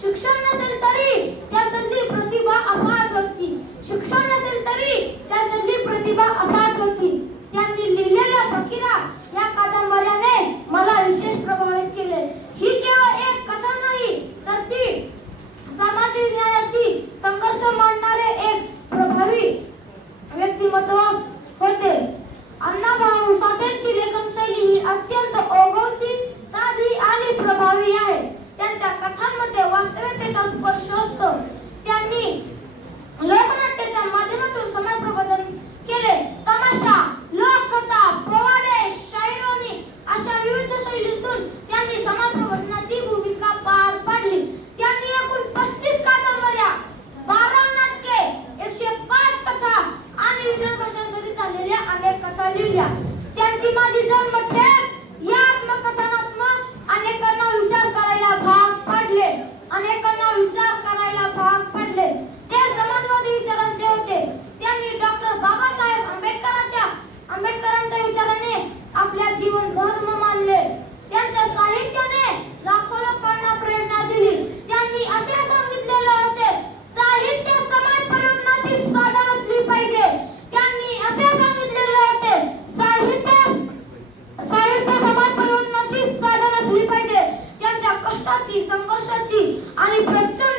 શિક્ષણને સરકારી लिहिल्या. त्यांची माझी जन्मठे संघर्षाची आणि प्रचंड